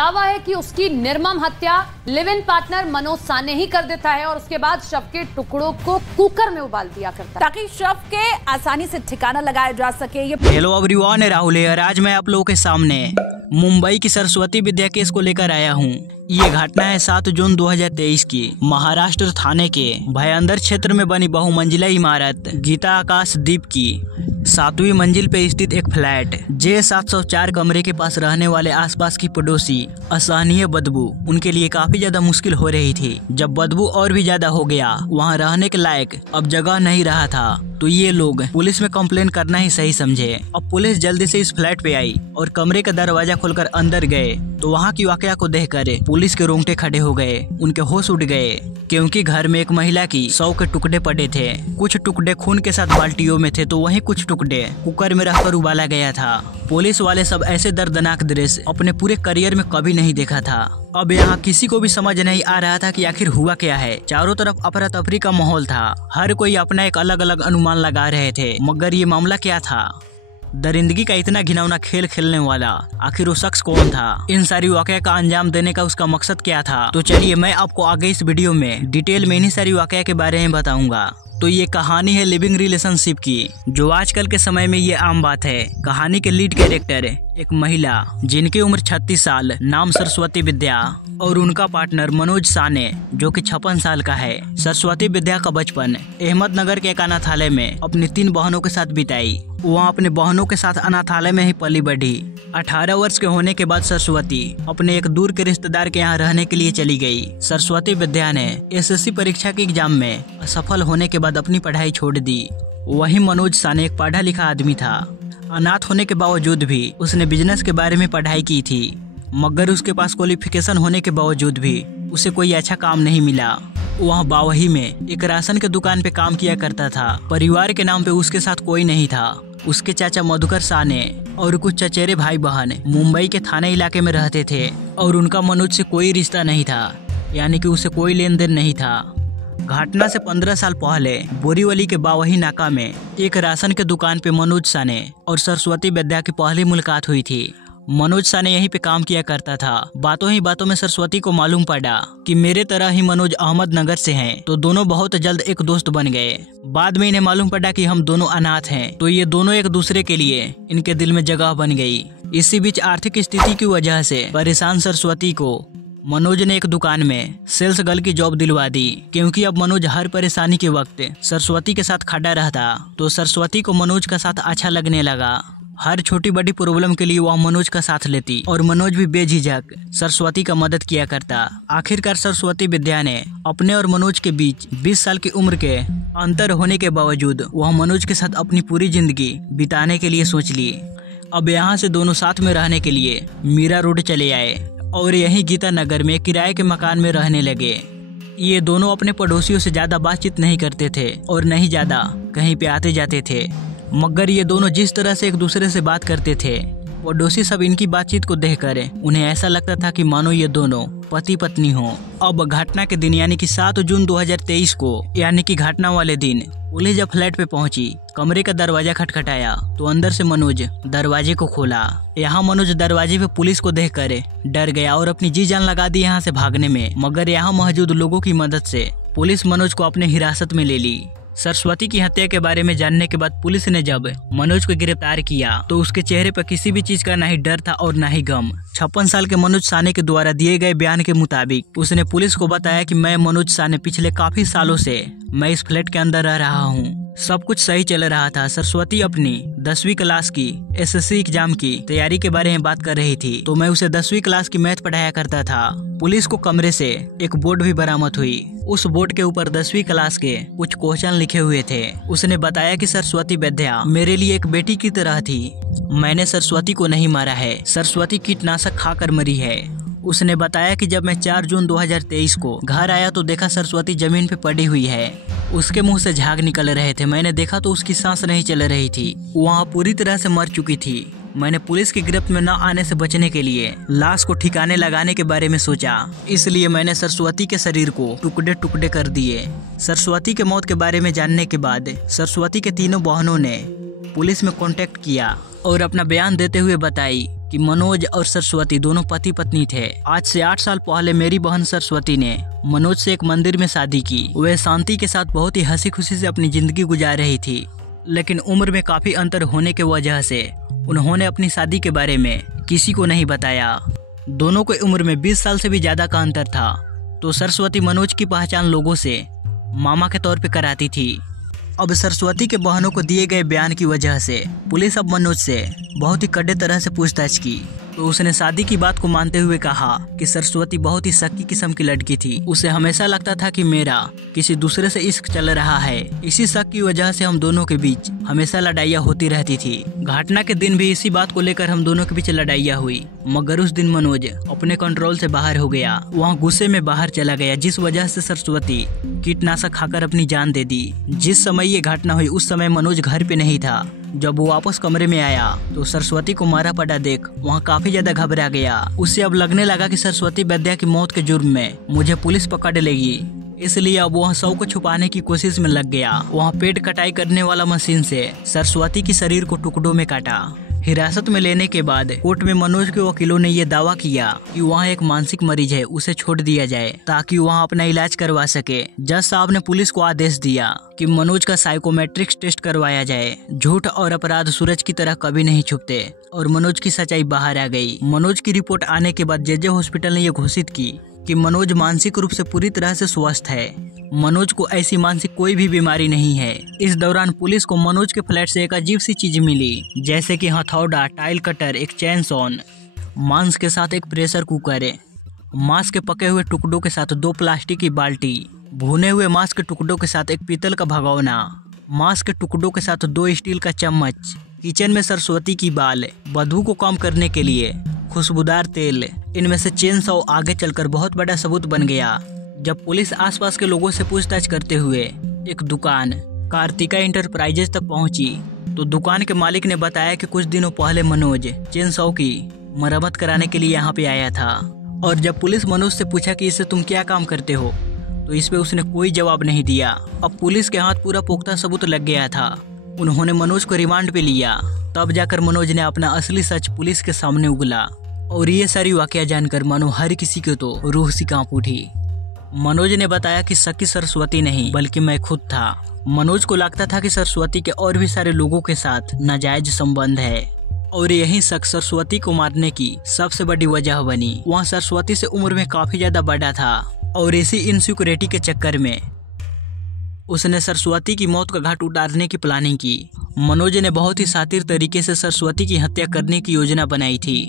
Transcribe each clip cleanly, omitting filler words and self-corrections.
दावा है कि उसकी निर्मम हत्या लिव इन पार्टनर मनोज साने ही कर देता है और उसके बाद शव के टुकड़ों को कुकर में उबाल दिया करता है ताकि शव के आसानी से ठिकाना लगाया जा सके। हेलो एवरीवन, राहुल है और आज मैं आप लोगों के सामने मुंबई की सरस्वती विद्या केस को लेकर आया हूँ। ये घटना है 7 जून 2023 की। महाराष्ट्र थाने के भयंदर क्षेत्र में बनी बहुमंजिला इमारत गीता आकाश द्वीप की 7वीं मंजिल पे स्थित एक फ्लैट J704 कमरे के पास रहने वाले आसपास की पड़ोसी असहनीय बदबू उनके लिए काफी ज्यादा मुश्किल हो रही थी। जब बदबू और भी ज्यादा हो गया, वहाँ रहने के लायक अब जगह नहीं रहा था, तो ये लोग पुलिस में कंप्लेन करना ही सही समझे। अब पुलिस जल्दी से इस फ्लैट पे आई और कमरे का दरवाजा खोलकर अंदर गए तो वहाँ की वाकया को देखकर पुलिस के रोंगटे खड़े हो गए, उनके होश उड़ गए, क्योंकि घर में एक महिला की 100 के टुकड़े पड़े थे। कुछ टुकड़े खून के साथ बाल्टियों में थे तो वहीं कुछ टुकड़े कुकर में रखकर उबाला गया था। पुलिस वाले सब ऐसे दर्दनाक दृश्य अपने पूरे करियर में कभी नहीं देखा था। अब यहाँ किसी को भी समझ नहीं आ रहा था कि आखिर हुआ क्या है। चारों तरफ अफरा तफरी का माहौल था, हर कोई अपना एक अलग अलग अनुमान लगा रहे थे, मगर ये मामला क्या था? दरिंदगी का इतना घिनौना खेल खेलने वाला आखिर वो शख्स कौन था? इन सारी वाकया का अंजाम देने का उसका मकसद क्या था? तो चलिए मैं आपको आगे इस वीडियो में डिटेल में इन्हीं सारी वाकया के बारे में बताऊंगा। तो ये कहानी है लिविंग रिलेशनशिप की, जो आजकल के समय में ये आम बात है। कहानी के लीड कैरेक्टर एक महिला जिनकी उम्र 36 साल, नाम सरस्वती विद्या, और उनका पार्टनर मनोज साने जो कि 56 साल का है। सरस्वती विद्या का बचपन अहमदनगर के एक अनाथालय में अपनी 3 बहनों के साथ बिताई। वहाँ अपने बहनों के साथ अनाथालय में ही पली बढ़ी। 18 वर्ष के होने के बाद सरस्वती अपने एक दूर के रिश्तेदार के यहाँ रहने के लिए चली गई। सरस्वती विद्या ने SSC परीक्षा के एग्जाम में असफल होने के बाद अपनी पढ़ाई छोड़ दी। वहीं मनोज साने एक पढ़ा लिखा आदमी था। अनाथ होने के बावजूद भी उसने बिजनेस के बारे में पढ़ाई की थी, मगर उसके पास क्वालिफिकेशन होने के बावजूद भी उसे कोई अच्छा काम नहीं मिला। वहाँ बावही में एक राशन के दुकान पे काम किया करता था। परिवार के नाम पे उसके साथ कोई नहीं था। उसके चाचा मधुकर साने और कुछ चचेरे भाई बहन मुंबई के थाने इलाके में रहते थे और उनका मनोज से कोई रिश्ता नहीं था, यानी कि उसे कोई लेन देन नहीं था। घटना से 15 साल पहले बोरीवली के बावही नाका में एक राशन के दुकान पे मनोज साने और सरस्वती विद्या की पहली मुलाकात हुई थी। मनोज साने यहीं पे काम किया करता था। बातों ही बातों में सरस्वती को मालूम पड़ा कि मेरे तरह ही मनोज अहमदनगर से हैं, तो दोनों बहुत जल्द एक दोस्त बन गए। बाद में इन्हें मालूम पड़ा कि हम दोनों अनाथ हैं, तो ये दोनों एक दूसरे के लिए इनके दिल में जगह बन गई। इसी बीच आर्थिक स्थिति की वजह से परेशान सरस्वती को मनोज ने एक दुकान में सेल्स गर्ल की जॉब दिलवा दी, क्योंकि अब मनोज हर परेशानी के वक्त सरस्वती के साथ खड़ा रहता, तो सरस्वती को मनोज का साथ अच्छा लगने लगा। हर छोटी बड़ी प्रॉब्लम के लिए वह मनोज का साथ लेती और मनोज भी बेझिझक सरस्वती का मदद किया करता। आखिरकार सरस्वती विद्या ने अपने और मनोज के बीच 20 साल की उम्र के अंतर होने के बावजूद वह मनोज के साथ अपनी पूरी जिंदगी बिताने के लिए सोच ली। अब यहाँ से दोनों साथ में रहने के लिए मीरा रोड चले आए और यहीं गीता नगर में किराए के मकान में रहने लगे। ये दोनों अपने पड़ोसियों से ज्यादा बातचीत नहीं करते थे और नहीं ज्यादा कहीं पे आते जाते थे, मगर ये दोनों जिस तरह से एक दूसरे से बात करते थे, पड़ोसी सब इनकी बातचीत को देखकर उन्हें ऐसा लगता था कि मानो ये दोनों पति पत्नी हो। अब घटना के दिन यानी कि 7 जून 2023 को, यानी कि घटना वाले दिन पुलिस जब फ्लैट पे पहुंची, कमरे का दरवाजा खटखटाया तो अंदर से मनोज दरवाजे को खोला। यहाँ मनोज दरवाजे पे पुलिस को देखकर डर गया और अपनी जी जान लगा दी यहाँ से भागने में, मगर यहाँ मौजूद लोगों की मदद से पुलिस मनोज को अपने हिरासत में ले ली। सरस्वती की हत्या के बारे में जानने के बाद पुलिस ने जब मनोज को गिरफ्तार किया तो उसके चेहरे पर किसी भी चीज का ना ही डर था और ना ही गम। 56 साल के मनोज साने के द्वारा दिए गए बयान के मुताबिक उसने पुलिस को बताया कि मैं मनोज साने पिछले काफी सालों से मैं इस फ्लैट के अंदर रह रहा हूँ। सब कुछ सही चल रहा था। सरस्वती अपनी 10वीं क्लास की SSC एग्जाम की तैयारी के बारे में बात कर रही थी, तो मैं उसे 10वीं क्लास की मैथ पढ़ाया करता था। पुलिस को कमरे से एक बोर्ड भी बरामद हुई। उस बोर्ड के ऊपर 10वीं क्लास के कुछ क्वेश्चन लिखे हुए थे। उसने बताया कि सरस्वती विद्या मेरे लिए एक बेटी की तरह थी। मैंने सरस्वती को नहीं मारा है, सरस्वती कीटनाशक खाकर मरी है। उसने बताया कि जब मैं 4 जून 2023 को घर आया तो देखा सरस्वती जमीन पे पड़ी हुई है। उसके मुंह से झाग निकल रहे थे। मैंने देखा तो उसकी सांस नहीं चल रही थी, वहाँ पूरी तरह से मर चुकी थी। मैंने पुलिस की गिरफ्त में न आने से बचने के लिए लाश को ठिकाने लगाने के बारे में सोचा, इसलिए मैंने सरस्वती के शरीर को टुकड़े टुकड़े कर दिए। सरस्वती के मौत के बारे में जानने के बाद सरस्वती के तीनों बहनों ने पुलिस में कांटेक्ट किया और अपना बयान देते हुए बताई कि मनोज और सरस्वती दोनों पति पत्नी थे। आज से 8 साल पहले मेरी बहन सरस्वती ने मनोज से एक मंदिर में शादी की। वह शांति के साथ बहुत ही हंसी खुशी से अपनी जिंदगी गुजार रही थी, लेकिन उम्र में काफी अंतर होने की वजह से उन्होंने अपनी शादी के बारे में किसी को नहीं बताया। दोनों की उम्र में 20 साल से भी ज्यादा का अंतर था, तो सरस्वती मनोज की पहचान लोगों से मामा के तौर पे कराती थी। अब सरस्वती के बहनों को दिए गए बयान की वजह से पुलिस अब मनोज से बहुत ही कड़े तरह से पूछताछ की, तो उसने शादी की बात को मानते हुए कहा कि सरस्वती बहुत ही शक्की किस्म की लड़की थी। उसे हमेशा लगता था कि मेरा किसी दूसरे से इश्क चल रहा है। इसी शक की वजह से हम दोनों के बीच हमेशा लड़ाइयाँ होती रहती थी। घटना के दिन भी इसी बात को लेकर हम दोनों के बीच लड़ाइयाँ हुई, मगर उस दिन मनोज अपने कंट्रोल से बाहर हो गया। वहाँ गुस्से में बाहर चला गया, जिस वजह से सरस्वती कीटनाशक खाकर अपनी जान दे दी। जिस समय ये घटना हुई उस समय मनोज घर पे नहीं था। जब वो वापस कमरे में आया तो सरस्वती को मारा पड़ा देख वहाँ काफी ज्यादा घबरा गया। उसे अब लगने लगा कि सरस्वती वैद्या की मौत के जुर्म में मुझे पुलिस पकड़ लेगी, इसलिए अब वह शव को छुपाने की कोशिश में लग गया। वहाँ पेट कटाई करने वाला मशीन से सरस्वती की शरीर को टुकड़ों में काटा। हिरासत में लेने के बाद कोर्ट में मनोज के वकीलों ने यह दावा किया कि वहाँ एक मानसिक मरीज है, उसे छोड़ दिया जाए ताकि वहाँ अपना इलाज करवा सके। जज साहब ने पुलिस को आदेश दिया कि मनोज का साइकोमेट्रिक्स टेस्ट करवाया जाए। झूठ और अपराध सूरज की तरह कभी नहीं छुपते और मनोज की सच्चाई बाहर आ गई। मनोज की रिपोर्ट आने के बाद जेजे हॉस्पिटल ने यह घोषित की कि मनोज मानसिक रूप से पूरी तरह से स्वस्थ है। मनोज को ऐसी मानसिक कोई भी बीमारी नहीं है। इस दौरान पुलिस को मनोज के फ्लैट से एक अजीब सी चीज मिली, जैसे कि हथौड़ा, टाइल कटर, एक चैन सॉन, मांस के साथ एक प्रेशर कुकर, मांस के पके हुए टुकड़ों के साथ 2 प्लास्टिक की बाल्टी, भुने हुए मांस के टुकड़ों के साथ एक पीतल का भगोना, मांस के टुकड़ों के साथ 2 स्टील का चम्मच, किचन में सरस्वती की बाल, बदबू को कम करने के लिए खुशबूदार तेल। इनमें से चेन सौ आगे चलकर बहुत बड़ा सबूत बन गया। जब पुलिस आसपास के लोगों से पूछताछ करते हुए एक दुकान कार्तिका इंटरप्राइजेज तक पहुंची, तो दुकान के मालिक ने बताया कि कुछ दिनों पहले मनोज चेन सौ की मरम्मत कराने के लिए यहाँ पे आया था। और जब पुलिस मनोज से पूछा कि इससे तुम क्या काम करते हो, तो इस पे उसने कोई जवाब नहीं दिया। अब पुलिस के हाथ पूरा पुख्ता सबूत लग गया था। उन्होंने मनोज को रिमांड पे लिया। तब जाकर मनोज ने अपना असली सच पुलिस के सामने उगला, और ये सारी वाकया जानकर मानो हर किसी को तो रूह सी कांप उठी। मनोज ने बताया कि शक्की सरस्वती नहीं बल्कि मैं खुद था। मनोज को लगता था कि सरस्वती के और भी सारे लोगों के साथ नाजायज संबंध है, और यही शक सरस्वती को मारने की सबसे बड़ी वजह बनी। वहाँ सरस्वती से उम्र में काफी ज्यादा बड़ा था, और इसी इनसिक्योरिटी के चक्कर में उसने सरस्वती की मौत का घाट उतारने की प्लानिंग की। मनोज ने बहुत ही शातिर तरीके से सरस्वती की हत्या करने की योजना बनाई थी।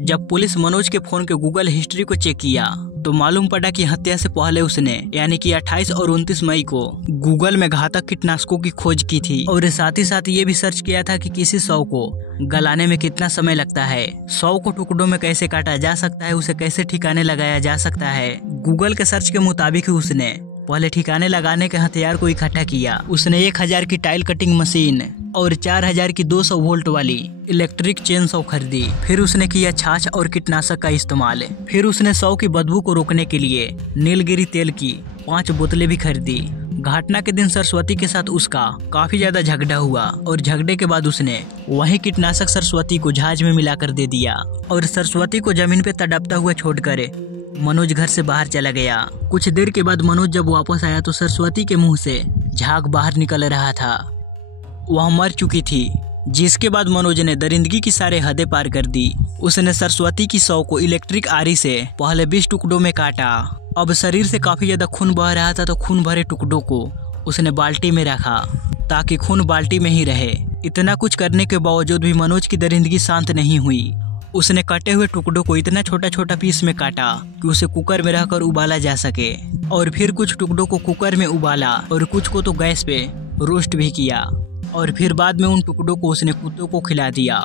जब पुलिस मनोज के फोन के गूगल हिस्ट्री को चेक किया तो मालूम पड़ा कि हत्या से पहले उसने यानी कि 28 और 29 मई को गूगल में घातक कीटनाशकों की खोज की थी, और साथ ही साथ ये भी सर्च किया था कि किसी शव को गलाने में कितना समय लगता है, शव को टुकड़ों में कैसे काटा जा सकता है, उसे कैसे ठिकाने लगाया जा सकता है। गूगल के सर्च के मुताबिक उसने पहले ठिकाने लगाने के हथियार को इकट्ठा किया। उसने 1000 की टाइल कटिंग मशीन और 4000 की 200 वोल्ट वाली इलेक्ट्रिक चेन सौ खरीदी। फिर उसने किया छाछ और कीटनाशक का इस्तेमाल। फिर उसने शव की बदबू को रोकने के लिए नीलगिरी तेल की 5 बोतलें भी खरीदी। घटना के दिन सरस्वती के साथ उसका काफी ज्यादा झगड़ा हुआ, और झगड़े के बाद उसने वही कीटनाशक सरस्वती को झाज में मिलाकर दे दिया, और सरस्वती को जमीन पे तड़पता हुआ छोड़कर मनोज घर से बाहर चला गया। कुछ देर के बाद मनोज जब वापस आया तो सरस्वती के मुंह से झाग बाहर निकल रहा था। वह मर चुकी थी, जिसके बाद मनोज ने दरिंदगी की सारे हदें पार कर दी। उसने सरस्वती की शव को इलेक्ट्रिक आरी से पहले 20 टुकड़ों में काटा। अब शरीर से काफी ज्यादा खून बह रहा था, तो खून भरे टुकड़ों को उसने बाल्टी में रखा ताकि खून बाल्टी में ही रहे। इतना कुछ करने के बावजूद भी मनोज की दरिंदगी शांत नहीं हुई। उसने कटे हुए टुकड़ों को इतना छोटा छोटा पीस में काटा कि उसे कुकर में रखकर उबाला जा सके, और फिर कुछ टुकड़ों को कुकर में उबाला और कुछ को तो गैस पे रोस्ट भी किया, और फिर बाद में उन टुकड़ों को उसने कुत्तों को खिला दिया।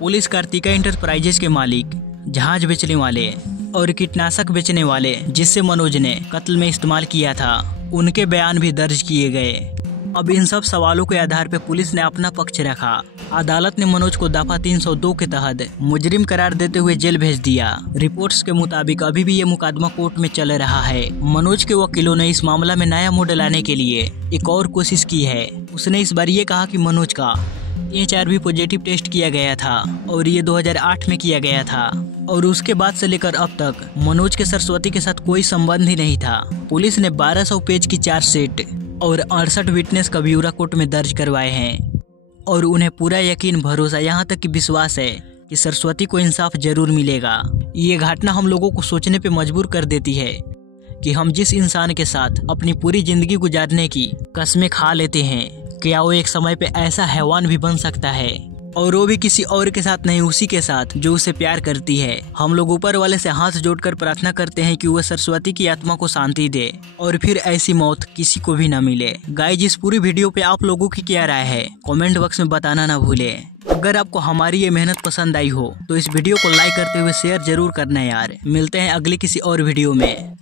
पुलिस कार्तिका इंटरप्राइजेज के मालिक, जहाज बेचने वाले और कीटनाशक बेचने वाले जिससे मनोज ने कत्ल में इस्तेमाल किया था, उनके बयान भी दर्ज किए गए। अब इन सब सवालों के आधार पर पुलिस ने अपना पक्ष रखा। अदालत ने मनोज को दफा 302 के तहत मुजरिम करार देते हुए जेल भेज दिया। रिपोर्ट्स के मुताबिक अभी भी ये मुकदमा कोर्ट में चल रहा है। मनोज के वकीलों ने इस मामला में नया मोड़ लाने के लिए एक और कोशिश की है। उसने इस बार ये कहा कि मनोज का HIV पॉजिटिव टेस्ट किया गया था और ये 2008 में किया गया था और उसके बाद से लेकर अब तक मनोज के सरस्वती के साथ कोई संबंध ही नहीं था। पुलिस ने 1200 पेज की चार्जशीट और 68 विटनेस का ब्यूरो कोर्ट में दर्ज करवाए हैं और उन्हें पूरा यकीन, भरोसा, यहाँ तक कि विश्वास है कि सरस्वती को इंसाफ जरूर मिलेगा। ये घटना हम लोगों को सोचने पे मजबूर कर देती है कि हम जिस इंसान के साथ अपनी पूरी जिंदगी गुजारने की कस्में खा लेते हैं, क्या वो एक समय पे ऐसा हैवान भी बन सकता है, और वो भी किसी और के साथ नहीं, उसी के साथ जो उसे प्यार करती है। हम लोग ऊपर वाले से हाथ जोड़कर प्रार्थना करते हैं कि वह सरस्वती की आत्मा को शांति दे और फिर ऐसी मौत किसी को भी ना मिले। गाइस, इस पूरी वीडियो पे आप लोगों की क्या राय है, कमेंट बॉक्स में बताना ना भूलें। अगर आपको हमारी ये मेहनत पसंद आई हो तो इस वीडियो को लाइक करते हुए शेयर जरूर करना यार। मिलते हैं अगली किसी और वीडियो में।